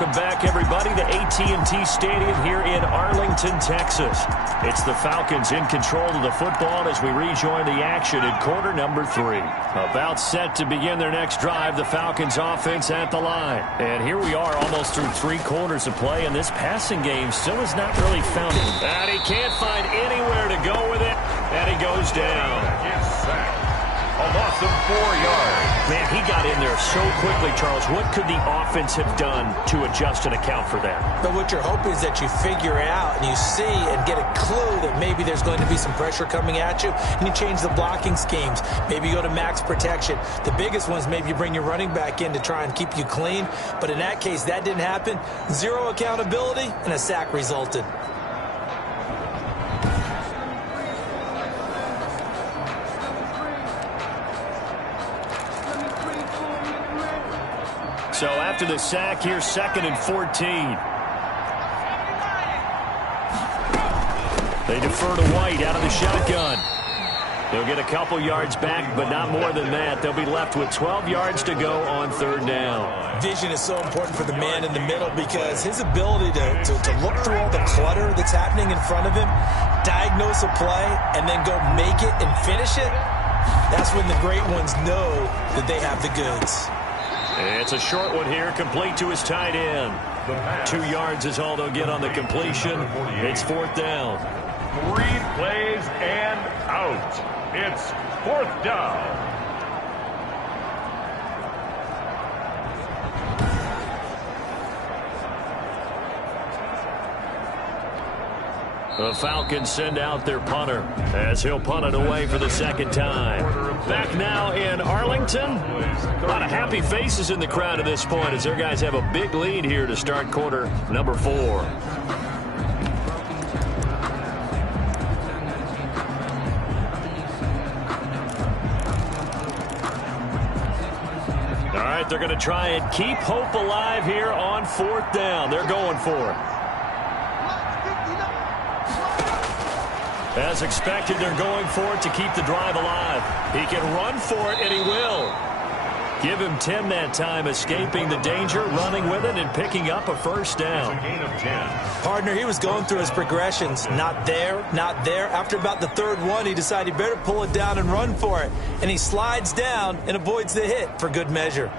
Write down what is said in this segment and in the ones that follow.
Welcome back, everybody, to AT&T Stadium here in Arlington, Texas. It's the Falcons in control of the football as we rejoin the action in quarter number 3. About set to begin their next drive, the Falcons offense at the line. And here we are almost through 3 quarters of play, and this passing game still has not really found it. And he can't find anywhere to go with it, and he goes down. A loss of 4 yards. Man, he got in there so quickly, Charles. What could the offense have done to adjust and account for that? But what you're hoping is that you figure out and you see and get a clue that maybe there's going to be some pressure coming at you, and you change the blocking schemes. Maybe you go to max protection. The biggest ones, maybe you bring your running back in to try and keep you clean. But in that case, that didn't happen. 0 accountability, and a sack resulted. So after the sack, here's 2nd and 14. They defer to White out of the shotgun. They'll get a couple yards back, but not more than that. They'll be left with 12 yards to go on 3rd down. Vision is so important for the man in the middle because his ability to look through all the clutter that's happening in front of him, diagnose a play, and then go make it and finish it, that's when the great ones know that they have the goods. It's a short one here, complete to his tight end. 2 yards is all they'll get on the completion. It's 4th down. 3 plays and out. It's 4th down. The Falcons send out their punter as he'll punt it away for the 2nd time. Back now in Arlington. A lot of happy faces in the crowd at this point as their guys have a big lead here to start quarter number 4. All right, they're going to try and keep hope alive here on 4th down. They're going for it. As expected, they're going for it to keep the drive alive. He can run for it, and he will. Give him 10 that time, escaping the danger, running with it, and picking up a 1st down. It's a gain of 10. Partner, he was going through his progressions. Not there, not there. After about the 3rd one, he decided he better pull it down and run for it. And he slides down and avoids the hit for good measure.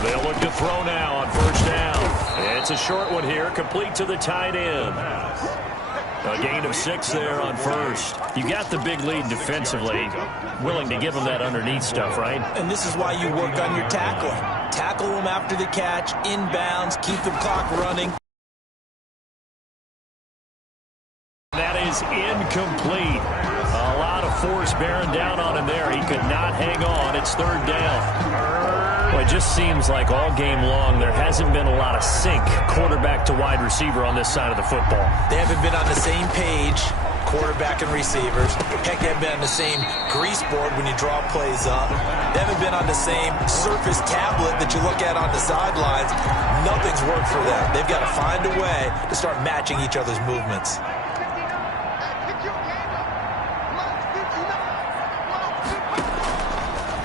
They'll look to throw now on 1st down. It's a short one here, complete to the tight end. A gain of 6 there on 1st. You got the big lead defensively. Willing to give them that underneath stuff, right? And this is why you work on your tackling. Tackle them after the catch, inbounds, keep the clock running. That is incomplete. A lot of force bearing down on him there. He could not hang on. It's 3rd down. Well, it just seems like all game long there hasn't been a lot of sync quarterback to wide receiver on this side of the football. They haven't been on the same page, quarterback and receivers. Heck, they haven't been on the same grease board when you draw plays up. They haven't been on the same surface tablet that you look at on the sidelines. Nothing's worked for them. They've got to find a way to start matching each other's movements.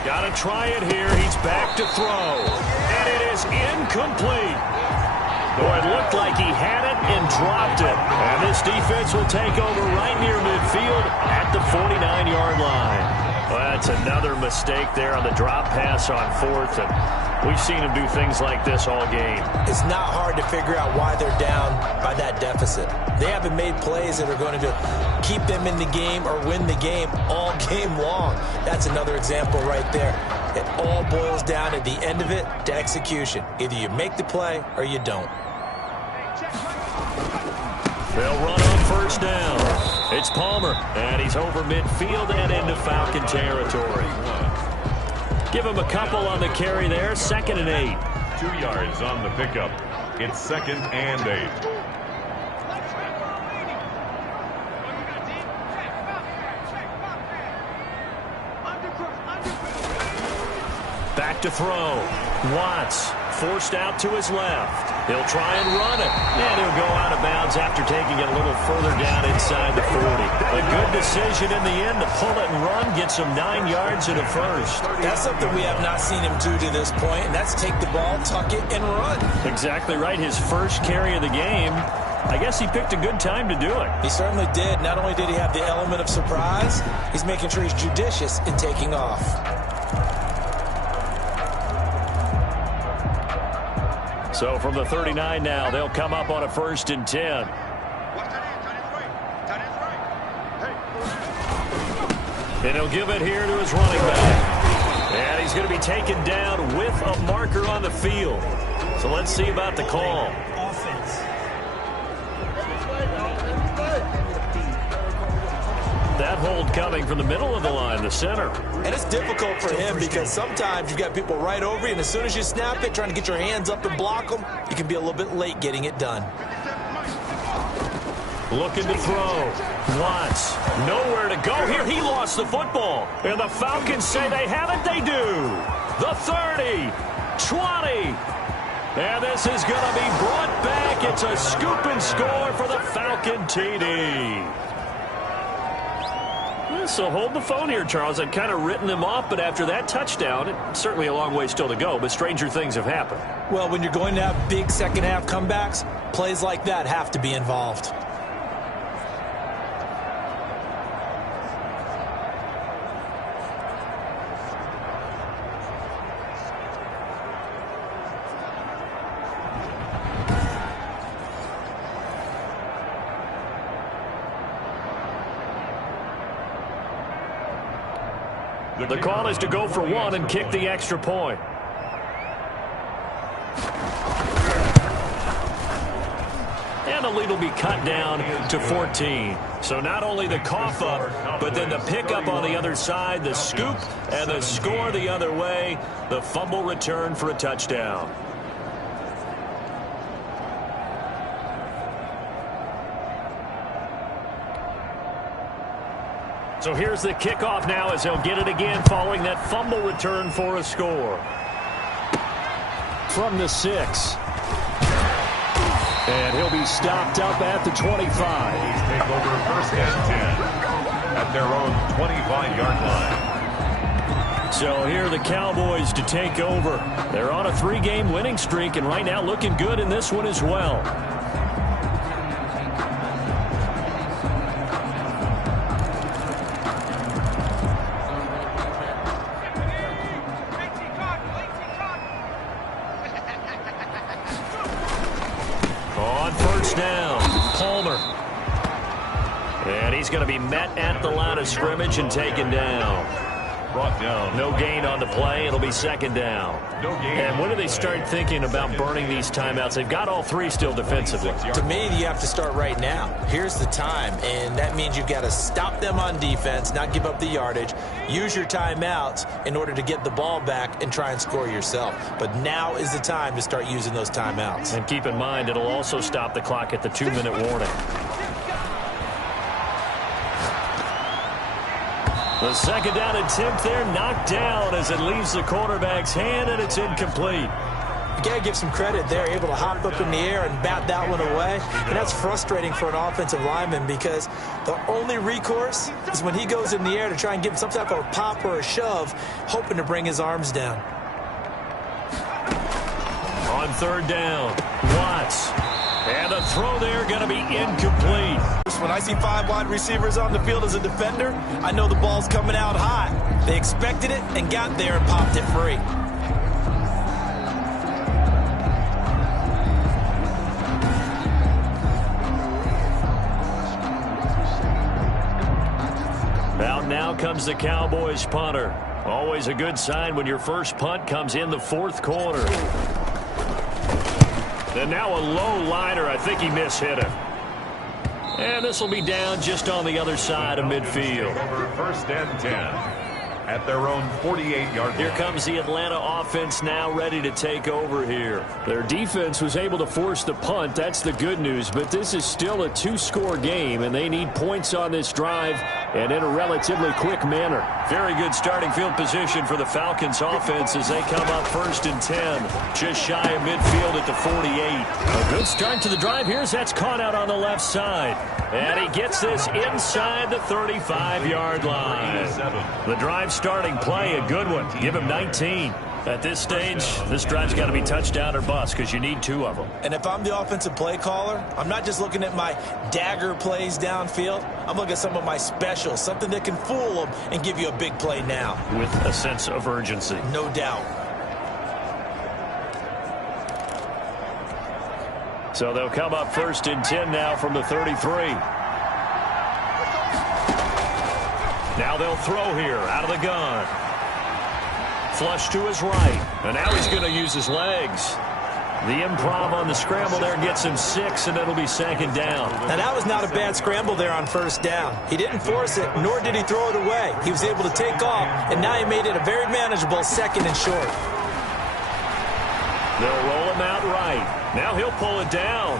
Got to try it here. He's back to throw. And it is incomplete. Boy, it looked like he had it and dropped it. And this defense will take over right near midfield at the 49-yard line. Well, that's another mistake there on the drop pass on 4th. And we've seen him do things like this all game. It's not hard to figure out why they're down by that deficit. They haven't made plays that are going to keep them in the game or win the game all game long. That's another example right there. It all boils down at the end of it to execution. Either you make the play or you don't. They'll run on 1st down. It's Palmer, and he's over midfield and into Falcon territory. Give him a couple on the carry there. 2nd and 8. 2 yards on the pickup. It's 2nd and 8. Back to throw. Watts forced out to his left. He'll try and run it. And he'll go out of bounds after taking it a little further down inside the 40. A good decision in the end to pull it and run. Gets him 9 yards in the first. That's something we have not seen him do to this point, and that's take the ball, tuck it, and run. Exactly right. His first carry of the game. I guess he picked a good time to do it. He certainly did. Not only did he have the element of surprise, he's making sure he's judicious in taking off. So from the 39 now, they'll come up on a 1st and 10. And he'll give it here to his running back. And he's going to be taken down with a marker on the field. So let's see about the call. That hold coming from the middle of the line, the center. And it's difficult for him because sometimes you've got people right over you, and as soon as you snap it, trying to get your hands up and block them, you can be a little bit late getting it done. Looking to throw. Watts. Nowhere to go here. He lost the football. And the Falcons say they have it. They do. The 30. 20. And this is going to be brought back. It's a scoop and score for the Falcon TD. So hold the phone here, Charles. I'd kind of written them off, but after that touchdown, it's certainly a long way still to go, but stranger things have happened. Well, when you're going to have big second-half comebacks, plays like that have to be involved. The call is to go for one and kick the extra point. And the lead will be cut down to 14. So not only the cough up, but then the pickup on the other side, the scoop, and the score the other way. The fumble return for a touchdown. So here's the kickoff now as they'll get it again following that fumble return for a score. From the 6. And he'll be stopped up at the 25. Take over 1st and 10 at their own 25-yard line. So here are the Cowboys to take over. They're on a 3-game winning streak and right now looking good in this one as well. Going to be met at the line of scrimmage and taken down. Brought down. No gain on the play. It'll be 2nd down. No gain. And when do they start thinking about burning these timeouts? They've got all 3 still defensively. To me, you have to start right now. Here's the time, and that means you've got to stop them on defense, not give up the yardage, use your timeouts in order to get the ball back and try and score yourself. But now is the time to start using those timeouts. And keep in mind, it'll also stop the clock at the 2-minute warning. The 2nd down attempt there knocked down as it leaves the quarterback's hand, and it's incomplete. You got to give some credit there, able to hop up in the air and bat that one away. And that's frustrating for an offensive lineman because the only recourse is when he goes in the air to try and give him some type of a pop or a shove, hoping to bring his arms down. On 3rd down, Watts. And the throw there going to be incomplete. When I see 5 wide receivers on the field as a defender, I know the ball's coming out high. They expected it and got there and popped it free. Out now comes the Cowboys punter. Always a good sign when your first punt comes in the 4th quarter. And now a low liner. I think he mishit him. And this will be down just on the other side of midfield. Over 1st and 10 at their own 48-yard line. Here comes the Atlanta offense now ready to take over here. Their defense was able to force the punt. That's the good news. But this is still a 2-score game, and they need points on this drive and in a relatively quick manner. Very good starting field position for the Falcons offense as they come up 1st and 10. Just shy of midfield at the 48. A good start to the drive here as that's caught out on the left side. And he gets this inside the 35-yard line. The drive starting play, a good one. Give him 19. At this stage, this drive's got to be touchdown or bust because you need 2 of them. And if I'm the offensive play caller, I'm not just looking at my dagger plays downfield. I'm looking at some of my specials, something that can fool them and give you a big play now. With a sense of urgency. No doubt. So they'll come up 1st and 10 now from the 33. Now they'll throw here out of the gun. Flush to his right. And now he's going to use his legs. The improv on the scramble there gets him 6, and it'll be 2nd down. Now, that was not a bad scramble there on 1st down. He didn't force it, nor did he throw it away. He was able to take off, and now he made it a very manageable 2nd and short. They'll roll him out right. Now he'll pull it down.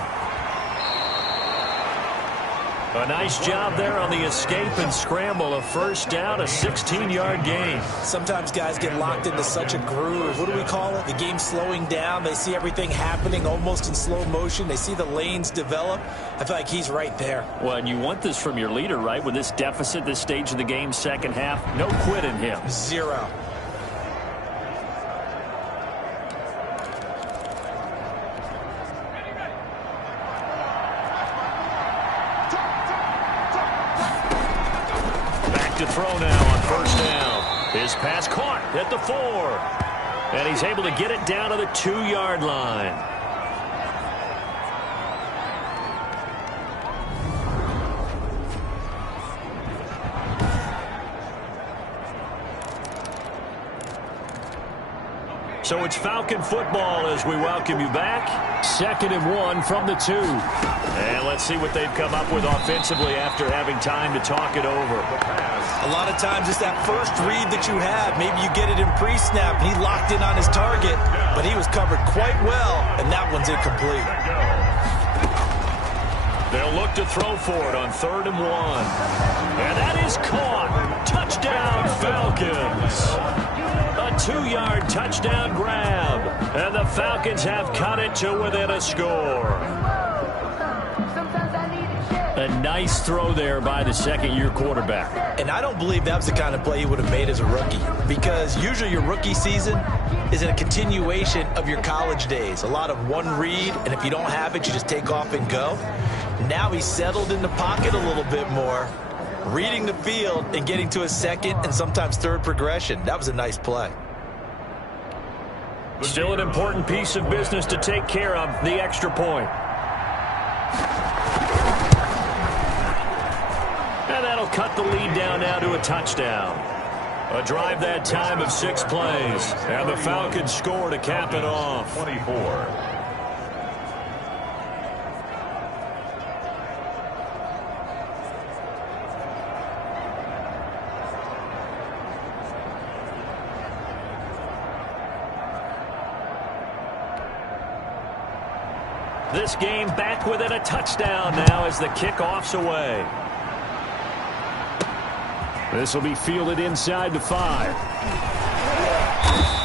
A nice job there on the escape and scramble. A 1st down, a 16-yard gain. Sometimes guys get locked into such a groove. What do we call it? The game's slowing down. They see everything happening almost in slow motion. They see the lanes develop. I feel like he's right there. Well, and you want this from your leader, right? With this deficit, this stage of the game, 2nd half, no quit in him. 0. To throw now on 1st down. His pass caught at the 4. And he's able to get it down to the 2-yard line. So it's Falcon football as we welcome you back. 2nd and 1 from the 2. And let's see what they've come up with offensively after having time to talk it over. A lot of times it's that first read that you have. Maybe you get it in pre-snap and he locked in on his target, but he was covered quite well, and that one's incomplete. They'll look to throw for it on 3rd and 1. And that is caught. Touchdown, Falcons. A 2-yard touchdown grab. And the Falcons have cut it to within a score. A nice throw there by the 2nd-year quarterback. And I don't believe that was the kind of play he would have made as a rookie, because usually your rookie season is a continuation of your college days. A lot of one read, and if you don't have it, you just take off and go. Now he's settled in the pocket a little bit more, reading the field and getting to a 2nd and sometimes 3rd progression. That was a nice play. Still an important piece of business to take care of, the extra point. And that'll cut the lead down now to a touchdown. A drive that time of 6 plays. And the Falcons score to cap it off. 24. This game back within a touchdown now as the kickoff's away. This will be fielded inside the 5.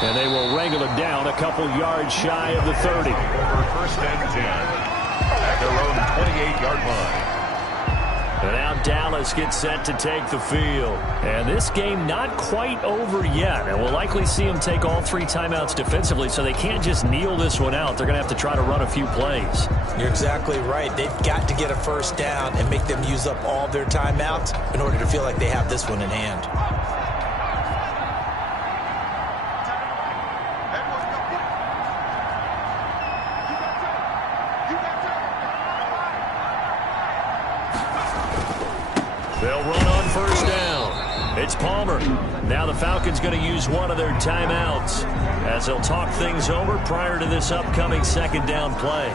And they will wrangle it down a couple yards shy of the 30. Over 1st and 10 at their own 28-yard line. And now Dallas gets set to take the field. And this game not quite over yet. And we'll likely see them take all 3 timeouts defensively, so they can't just kneel this one out. They're going to have to try to run a few plays. You're exactly right. They've got to get a 1st down and make them use up all their timeouts in order to feel like they have this one in hand. They'll run on 1st down. It's Palmer. Now the Falcons going to use one of their timeouts as they'll talk things over prior to this upcoming 2nd down play.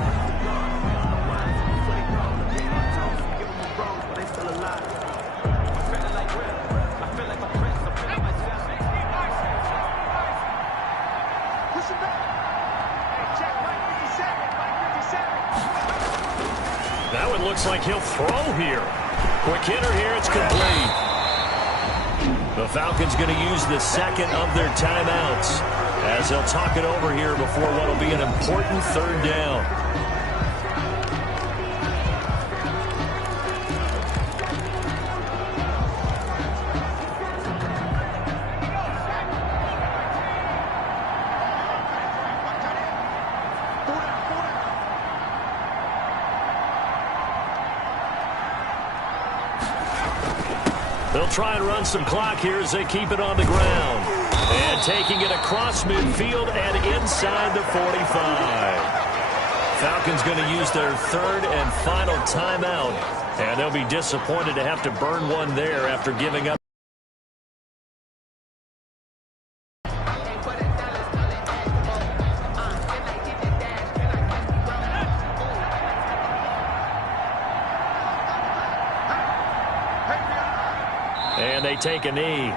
That one looks like he'll throw here. Quick hitter here, it's complete. The Falcons going to use the second of their timeouts as they'll talk it over here before what will be an important third down. They'll try and run some clock here as they keep it on the ground. And taking it across midfield and inside the 45. Falcons going to use their third and final timeout. And they'll be disappointed to have to burn one there after giving up. And they take a knee.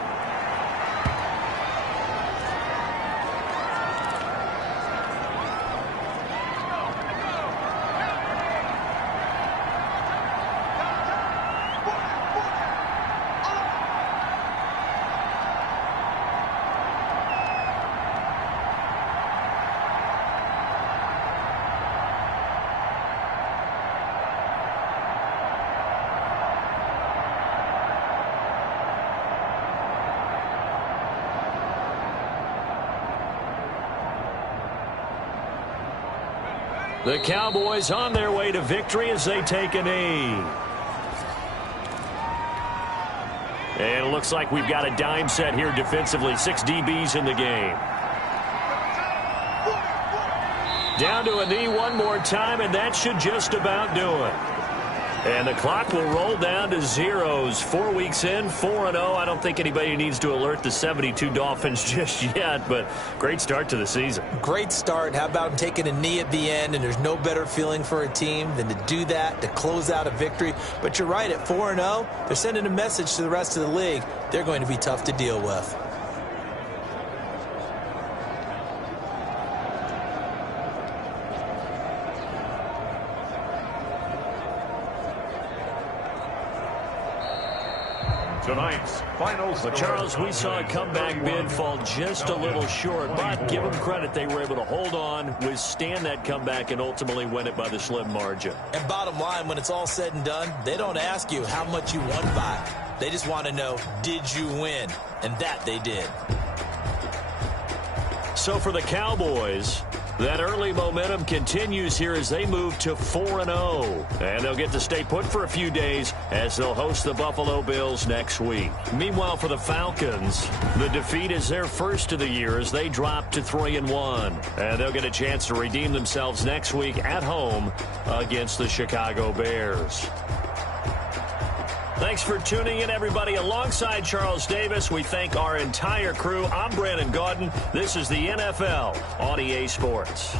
The Cowboys on their way to victory as they take a knee. And it looks like we've got a dime set here defensively. 6 DBs in the game. Down to a knee one more time, and that should just about do it. And the clock will roll down to zeros. 4 weeks in, 4-0. I don't think anybody needs to alert the 72 Dolphins just yet, but great start to the season. Great start. How about taking a knee at the end? And there's no better feeling for a team than to do that, to close out a victory. But you're right, at 4-0, they're sending a message to the rest of the league. They're going to be tough to deal with. Tonight's final But Charles, we saw a comeback bid fall just a little short, but give them credit, they were able to hold on, withstand that comeback, and ultimately win it by the slim margin. And bottom line, when it's all said and done, they don't ask you how much you won by. They just want to know, did you win? And that they did. So for the Cowboys, that early momentum continues here as they move to 4-0. And they'll get to stay put for a few days as they'll host the Buffalo Bills next week. Meanwhile, for the Falcons, the defeat is their first of the year as they drop to 3-1. And they'll get a chance to redeem themselves next week at home against the Chicago Bears. Thanks for tuning in, everybody. Alongside Charles Davis, we thank our entire crew. I'm Brandon Gaudin. This is the NFL on EA Sports.